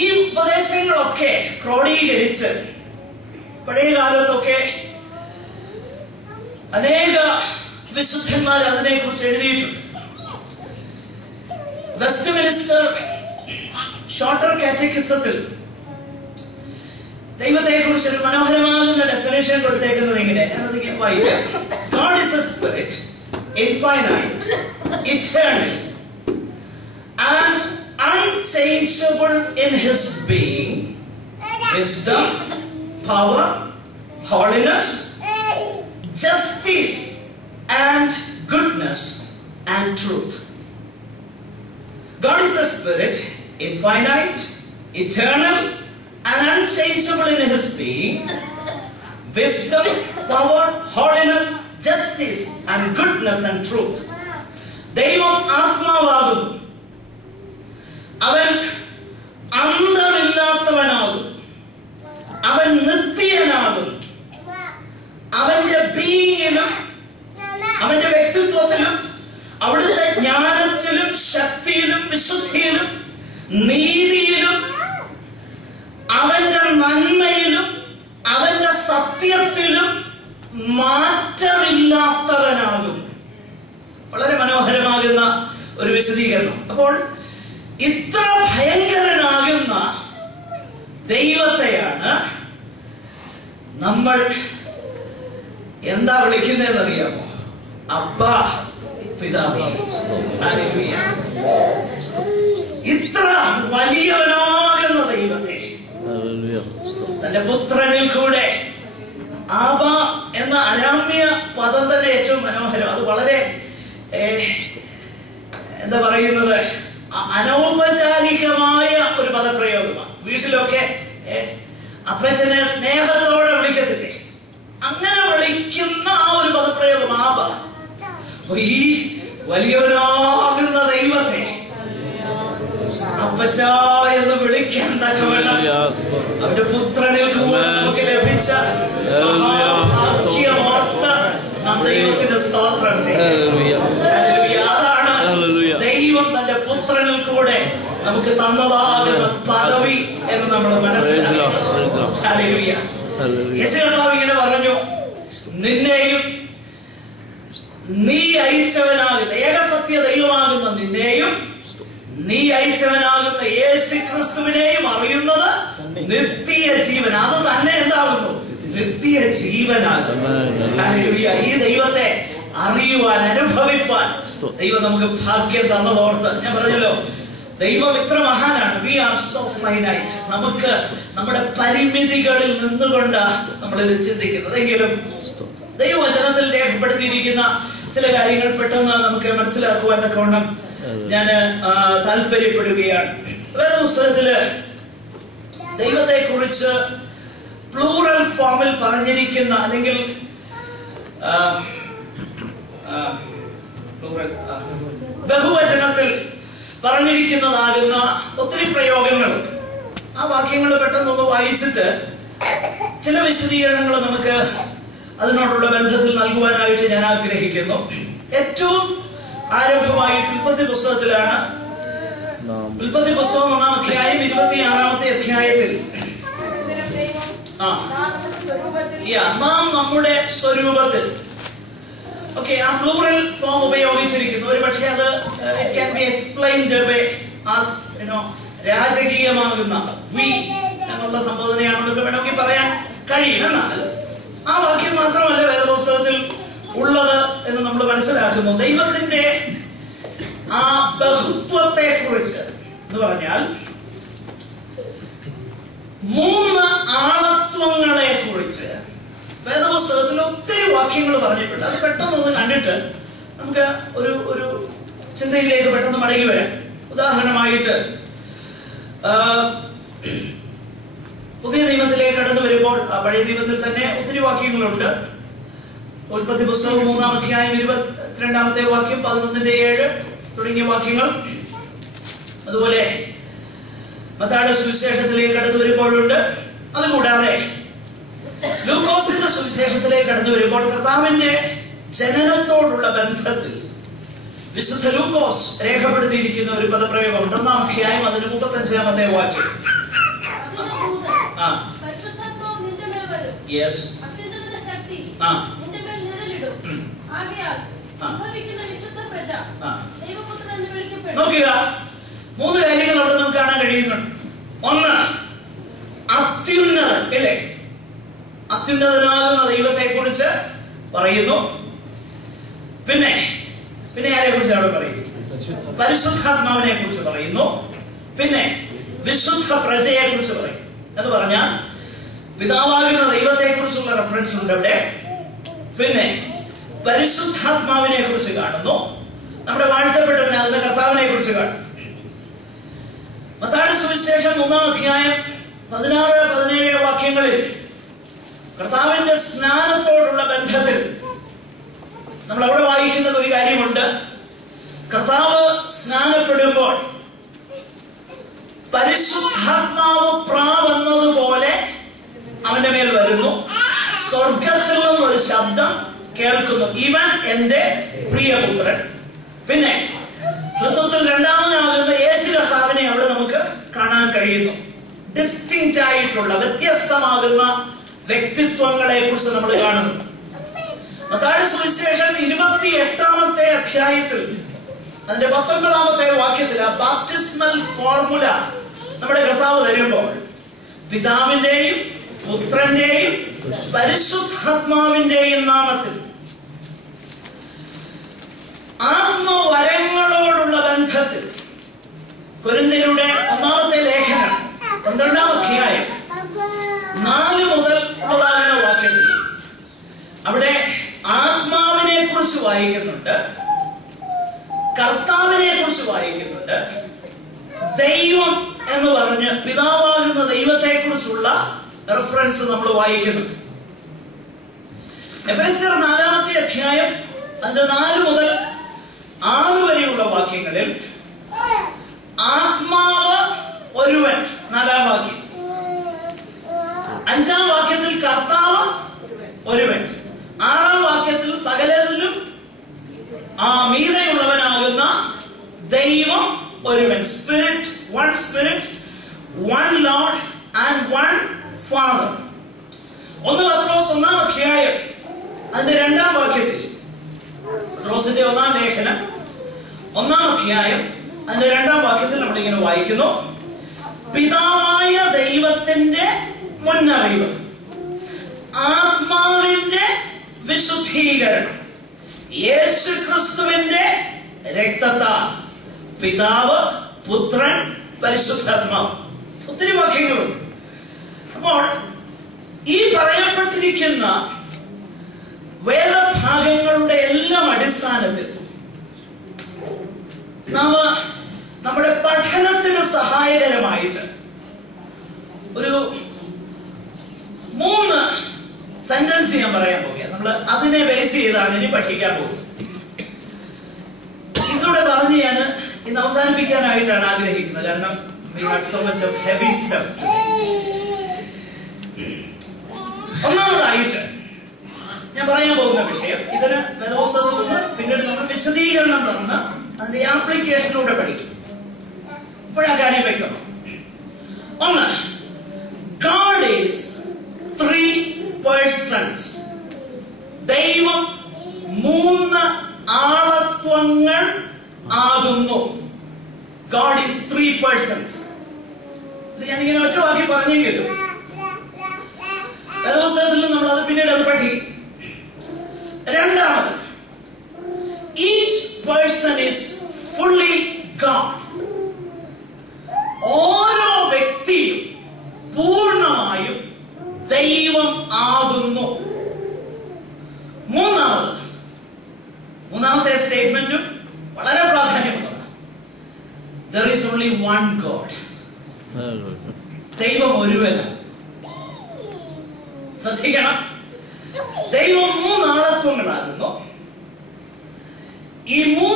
ഈ ഉപദേശങ്ങളൊക്കെ ക്രോഡീകരിച്ച് പഴയ കാലത്തൊക്കെ അനേക വിശുദ്ധന്മാർ അതിനെക്കുറിച്ച് എഴുതിയിട്ടുണ്ട്. വെസ്റ്റ്മിനിസ്റ്റർ ഷോർട്ടർ കാറ്റക്കിസത്തിൽ ദൈവത്തെക്കുറിച്ച് ഒരു മനോഹരമാകുന്ന ഡെഫിനേഷൻ കൊടുത്തേക്കുന്നത് ഇങ്ങനെ, ഞാനത് വായിക്കാം. God is a spirit, infinite, eternal, and unchangeable in his being, wisdom, power, holiness, justice, and goodness and truth. God is a spirit, infinite, eternal, and unchangeable in his being, wisdom, power, holiness, justice, and goodness and truth. ദൈവം ആത്മാവാകുന്നു. അവൻ അന്തമില്ലാത്തവനാകും. അവൻ നിത്യനാകും. അവന്റെ ബീയിങ്ങിലും അവന്റെ വ്യക്തിത്വത്തിലും അവിടുത്തെ ജ്ഞാനത്തിലും ശക്തിയിലും വിശുദ്ധിയിലും നീതിയിലും അവന്റെ നന്മയിലും അവന്റെ സത്യത്തിലും മാറ്റമില്ലാത്തവനാകും. വളരെ മനോഹരമാകുന്ന ഒരു വിശദീകരണം. അപ്പോൾ ഇത്ര ഭയങ്കരനാകുന്ന ദൈവത്തെയാണ് നമ്മൾ എന്താ വിളിക്കുന്നതെന്ന് അറിയാമോ? അബ്ബാ പിതാവേ. ഇത്ര വലിയവനാകുന്ന ദൈവത്തെ തന്റെ പുത്രനിൽ കൂടെ ആബ എന്ന അരാമ്യ പദം തന്നെ ഏറ്റവും മനോഹരം. അത് വളരെ എന്താ പറയുന്നത്, അനൗപചാരികമായ ഒരു പദപ്രയോഗമാണ്. വീട്ടിലൊക്കെ അപ്പച്ചനെ സ്നേഹത്തോടെ വിളിക്കത്തില്ലേ, അങ്ങനെ വിളിക്കുന്ന ആ ഒരു പദപ്രയോഗം ആബ. ഈ വലിയവനാകുന്ന ദൈവത്തെ അപ്പച്ച എന്ന് വിളിക്കാൻ തക്കവണ്ണം അവന്റെ പുത്രനിൽ കൂടെ നമുക്ക് ലഭിച്ച വാർത്ത നാം ദൈവത്തിന് സ്തോത്രം ചെയ്യും. അതാണ് ദൈവം തന്റെ പുത്രനിൽ കൂടെ നമുക്ക് തന്നതാകുന്ന പദവി എന്ന് നമ്മൾ മനസ്സിലാക്കണം. യേശുകർത്താവ് ഇങ്ങനെ പറഞ്ഞു, നിന്നെയും നീ അയച്ചവനാകുന്ന ഏകസത്യ ദൈവമാകുന്ന നിന്നെയും നീ അയച്ചവനാകുന്ന യേശു ക്രിസ്തുവിനെയും അറിയുന്നത് നിത്യ ജീവൻ. അത് തന്നെ എന്താകുന്നു? നിത്യ ജീവനാകുന്നു. ഈ ദൈവത്തെ അറിയുവാൻ, അനുഭവിപ്പാൻ ദൈവം നമുക്ക് ഭാഗ്യം തന്നതോർത്ത് ഞാൻ പറഞ്ഞല്ലോ, ദൈവം ഇത്ര മഹാനാണ്. We are so finite. നമുക്ക് നമ്മുടെ പരിമിതികളിൽ നിന്നുകൊണ്ട് നമ്മളിത് ചിന്തിക്കുന്നത്. എങ്കിലും ദൈവവചനത്തിൽ രേഖപ്പെടുത്തിയിരിക്കുന്ന ചില കാര്യങ്ങൾ പെട്ടെന്ന് നമുക്ക് മനസ്സിലാക്കുവാൻ തക്കവണ്ണം ഞാൻ താല്പര്യപ്പെടുകയാണ്. വേദപുസ്തകത്തില് ദൈവത്തെ കുറിച്ച് പ്ലൂറൽ ഫോമിൽ പറഞ്ഞിരിക്കുന്ന അല്ലെങ്കിൽ ബഹുവചനത്തിൽ പറഞ്ഞിരിക്കുന്നതാകുന്ന ഒത്തിരി പ്രയോഗങ്ങളുണ്ട്. ആ വാക്യങ്ങൾ പെട്ടെന്നൊന്ന് വായിച്ചിട്ട് ചില വിശദീകരണങ്ങൾ നമുക്ക് അതിനോടുള്ള ബന്ധത്തിൽ നൽകുവാനായിട്ട് ഞാൻ ആഗ്രഹിക്കുന്നു. ഏറ്റവും ആരംഭമായിട്ട് ഉൽപ്പത്തി പുസ്തകത്തിലാണ്. ഉൽപ്പത്തി പുസ്തകം 1-ാം അധ്യായം 26-ാമത്തെ അധ്യായത്തിൽ നാം നമ്മുടെ സ്വരൂപത്തിൽ, ഓക്കെ, ആ പ്ലൂറൽ ഫോം ഉപയോഗിച്ചിരിക്കുന്നു. ഒരു പക്ഷേ അത് it can be explained away as രാജകീയമാകുന്ന വി എന്നുള്ള സംബോധനയാണെന്നൊക്കെ വേണമെങ്കിൽ പറയാൻ കഴിയും. എന്നാൽ ആ വാക്യം മാത്രമല്ല വേദപുസ്തകത്തിൽ ഉള്ളത് എന്ന് നമ്മൾ മനസ്സിലാക്കുന്നു. ദൈവത്തിന്റെ ആ ബഹുത്വത്തെ കുറിച്ച് എന്ന് പറഞ്ഞാൽ 3 ആളത്വങ്ങളെ കുറിച്ച് വേദപുസ്തകത്തിൽ ഒത്തിരി വാക്യങ്ങൾ പറഞ്ഞിട്ടുണ്ട്. അത് പെട്ടെന്നൊന്ന് കണ്ടിട്ട് നമുക്ക് ഒരു ചിന്തയിലേക്ക് പെട്ടെന്ന് മടങ്ങി വരാം. ഉദാഹരണമായിട്ട് പുതിയ നിയമത്തിലേക്ക് കടന്നു വരുമ്പോൾ പഴയ നിയമത്തിൽ തന്നെ ഒത്തിരി വാക്യങ്ങളുണ്ട്. ഉൽപ്പത്തി പുസ്തകം 3-ാം അധ്യായം 22-ാമത്തെ വാക്യം, 11:7 തുടങ്ങിയ വാക്യങ്ങൾ. അതുപോലെ മത്തായിയുടെ സുവിശേഷത്തിലേക്ക് കടന്നു വരുമ്പോഴുണ്ട്. അതുകൂടാതെ ലൂക്കോസിന്റെ സുവിശേഷത്തിലേക്ക് കടന്നു വരുമ്പോൾ കർത്താവിന്റെ ജനനത്തോടുള്ള ബന്ധത്തിൽ വിശുദ്ധ ലൂക്കോസ് രേഖപ്പെടുത്തിയിരിക്കുന്ന ഒരു പദപ്രയോഗമുണ്ട്. 1-ാം അധ്യായം അതിന് 35-ാമത്തെ വാക്യം. പരിശുദ്ധാത്മാവ് നിന്റെ മേൽ വരും. അത്യുന്നതന്റെ ശക്തി നിന്റെ മേൽ നിഴലിടും. ആകയാൽ സംഭവിക്കുന്ന വിശുദ്ധ പ്രജ ദൈവപുത്രൻ എന്ന് വിളിക്കപ്പെടും. നോക്കുക, 3 കാര്യങ്ങൾ അവിടെ നമുക്ക് കാണാൻ കഴിയുന്നുണ്ട്. ഒന്ന്, അത്യുന്നതൻ, അല്ലേ? അത്യുന്നതനാകുന്ന ദൈവത്തെ കുറിച്ച് പറയുന്നു. പിന്നെ ആരെ കുറിച്ച് അവിടെ പറയുന്നു? പരിശുദ്ധാത്മാവിനെ കുറിച്ച് പറയുന്നു. പിന്നെ വിശുദ്ധ പ്രജയെ കുറിച്ച് പറയും. എന്ന് പറഞ്ഞാൽ പിതാവാകുന്ന ദൈവത്തെ കുറിച്ചുള്ള റെഫറൻസ് ഉണ്ട് അവിടെ. പിന്നെ പരിശുദ്ധാത്മാവിനെ കുറിച്ച് കാണുന്നു. നമ്മുടെ വാഴ്ത്തപ്പെട്ടവനാകുന്ന കർത്താവിനെ കുറിച്ച് കാണുന്നു. മത്തായിയുടെ സുവിശേഷം 3-ാം അധ്യായം 16-17 വാക്യങ്ങളിൽ കർത്താവിന്റെ സ്നാനത്തോടുള്ള ബന്ധത്തിൽ നമ്മൾ അവിടെ വായിക്കുന്നത് ഒരു കാര്യമുണ്ട്. കർത്താവ് സ്നാനപ്പെടുമ്പോൾ പരിശുദ്ധാത്മാവ് പ്രാവെന്നതുപോലെ അവന്റെ മേൽ വരുന്നു. സ്വർഗത്തിൽ നിന്നും ഒരു ശബ്ദം കേൾക്കുന്നു, ഇവൻ എന്റെ പ്രിയപുത്രൻ. പിന്നെ തൃത്വത്തിൽ രണ്ടാമനാകുന്ന യേശു കർത്താവിനെ അവിടെ നമുക്ക് കാണാൻ കഴിയുന്നു. ഡിസ്റ്റിങ്ക്റ്റ് ആയിട്ടുള്ള വ്യത്യസ്തമാകുന്ന വ്യക്തിത്വങ്ങളെ കുറിച്ച് നമ്മൾ കാണുന്നു. മത്തായിയുടെ സുവിശേഷം 28-ാമത്തെ അധ്യായത്തിൽ അതിന്റെ 19-ാമത്തെ വാക്യത്തിൽ ആ ബാപ്റ്റിസ്മൽ ഫോർമുല നമ്മുടെ കർത്താവ് തരുമ്പോൾ പിതാവിന്റെയും പുത്രന്റെയും പരിശുദ്ധാത്മാവിന്റെയും നാമത്തിൽ ആത്മവരങ്ങളോടുള്ള ബന്ധത്തിൽ കൊരിന്ത്യരുടെ 1-ാമത്തെ ലേഖനം 12-ാം അധ്യായം 4 മുതൽ ഉള്ളതാകുന്ന വാക്യത്തിൽ അവിടെ ആത്മാവിനെ കുറിച്ച് വായിക്കുന്നുണ്ട്, കർത്താവിനെ കുറിച്ച് വായിക്കുന്നുണ്ട്, ദൈവം എന്ന് പറഞ്ഞ് പിതാവാകുന്ന ദൈവത്തെ കുറിച്ചുള്ള റെഫറൻസ് നമ്മൾ വായിക്കുന്നു. എഫേസ്യർ 4-ാമത്തെ അധ്യായം അതിന്റെ 4 മുതൽ 6 വരെയുള്ള വാക്യങ്ങളിൽ ആത്മാവ് ഒരുവൻ, 4-ാം വാക്യം. 5-ാം വാക്യത്തിൽ കർത്താവ് ഒരുവൻ. 6-ാം വാക്യത്തിൽ സകലത്തിലും മീതെയുള്ളവനാകുന്ന ദൈവം ഒരുവൻ. Spirit, one spirit, one Lord and one father. 1 പത്രോസ് 1-ാം അധ്യായം അതിന്റെ 2-ാം വാക്യത്തിൽ, പത്രോസിന്റെ 1-ാം ലേഖനം 1-ാം അധ്യായം അതിന്റെ 2-ാം വാക്യത്തിൽ നമ്മളിങ്ങനെ വായിക്കുന്നു: പിതാവായ ദൈവത്തിന്റെ മുന്നറിവ്, ആത്മാവിന്റെ വിശുദ്ധീകരണം, യേശുക്രിസ്തുവിന്റെ രക്തത്താൽ, പിതാവ്, പുത്രൻ, പരിശുദ്ധാത്മാവ്. ഒത്തിരി വാക്യങ്ങളുണ്ട്. അപ്പോൾ ഈ പറയപ്പെട്ടിരിക്കുന്ന വേദഭാഗങ്ങളുടെ എല്ലാം അടിസ്ഥാനത്തിൽ നമ്മുടെ പഠനത്തിന് സഹായകരമായിട്ട് ഒരു 3 സെന്റൻസ് ഞാൻ പറയാൻ പോകുക. നമ്മൾ അതിനെ ബേസ് ചെയ്താണ് ഇനി പഠിക്കാൻ പോകുന്നത്. ഇതോടെ പറഞ്ഞ് ഞാൻ ഇന്ന് അവസാനിപ്പിക്കാനായിട്ടാണ് ആഗ്രഹിക്കുന്നത്. കാരണം we had so much of heavy stuff today. ഒന്നാമതായിട്ട് ഞാൻ പറയാൻ പോകുന്ന വിഷയം, ഇതിന് വേദപുസ്തകത്തിൽ നിന്ന് പിന്നീട് നമ്മൾ വിശദീകരണം തന്ന് അതിന്റെ ആപ്ലിക്കേഷനിലൂടെ പഠിക്കും. ഇപ്പോഴാ കാര്യം വെക്കണം. ഒന്ന്, God is 3 persons. ദൈവം 3 ആളത്വങ്ങൾ ആകുന്നു. God is 3 persons. ഇത് ഞാനിങ്ങനെ ഒറ്റ വാക്കി പറഞ്ഞെങ്കിലും വേദപുസ്തകത്തിൽ നമ്മൾ അത് പിന്നീട് അത് പഠിക്കും. രണ്ടാമത്, each person is fully God. ഓരോ വ്യക്തിയും പൂർണ്ണമായും ദൈവം ആകുന്നു. മൂന്നാമത്തെ സ്റ്റേറ്റ്മെന്റും വളരെ പ്രാധാന്യമുള്ളതാണ്. There is only one God. ദൈവം ഒരുവനാണ്. ശ്രദ്ധിക്കണം, ദൈവം 3 ആളത്വങ്ങളാകുന്നു. ഈ 3